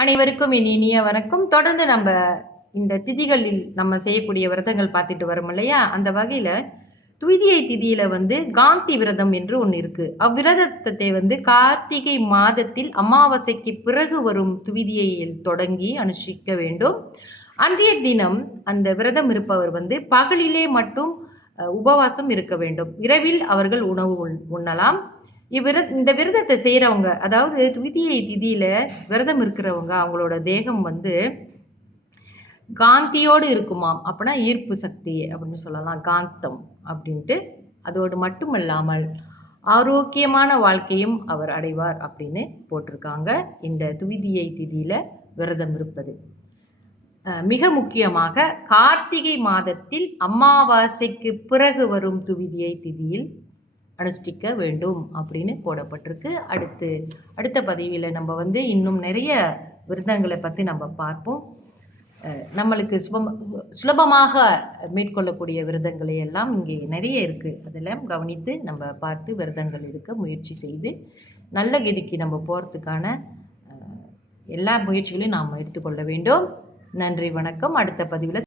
அனைவருக்கும் இனிய வணக்கம். தொடர்ந்து நம்ம இந்த திதிகளில் நம்ம செய்யக்கூடிய விரதங்கள் பார்த்துட்டு வரோம் இல்லையா? அந்த வகையில துவிதியை திதியில காந்தி விரதம் என்று ஒன்று இருக்கு. அவ்விரதத்தை கார்த்திகை மாதத்தில் அமாவாசைக்கு பிறகு வரும் துவிதியையில் தொடங்கி அனுஷ்டிக்க வேண்டும். அன்றைய தினம் அந்த விரதம் இருப்பவர் பகலிலே மட்டும் உபவாசம் இருக்க வேண்டும். இரவில் அவர்கள் உணவு உண்ணலாம். இந்த விரதத்தை செய்கிறவங்க, அதாவது துவிதியை திதியில் விரதம் இருக்கிறவங்க, அவங்களோட தேகம் காந்தியோடு இருக்குமாம். அப்படின்னா ஈர்ப்பு சக்தி அப்படின்னு சொல்லலாம், காந்தம் அப்படின்ட்டு. அதோடு மட்டுமல்லாமல் ஆரோக்கியமான வாழ்க்கையும் அவர் அடைவார் அப்படின்னு போட்டிருக்காங்க. இந்த துவிதியை திதியில் விரதம் இருப்பது மிக முக்கியமாக கார்த்திகை மாதத்தில் அமாவாசைக்கு பிறகு வரும் துவிதியை திதியில் அனுஷ்டிக்க வேண்டும் அப்படின்னு போடப்பட்டிருக்கு. அடுத்த பதிவில் நம்ம இன்னும் நிறைய விரதங்களை பற்றி நம்ம பார்ப்போம். நம்மளுக்கு சுலபமாக மேற்கொள்ளக்கூடிய விரதங்களை எல்லாம் இங்கே நிறைய இருக்குது. அதெல்லாம் கவனித்து நம்ம பார்த்து விரதங்கள் எடுக்க முயற்சி செய்து நல்ல கதிக்கு நம்ம போகிறதுக்கான எல்லா முயற்சிகளையும் நாம் எடுத்துக்கொள்ள வேண்டும். நன்றி, வணக்கம். அடுத்த பதிவில்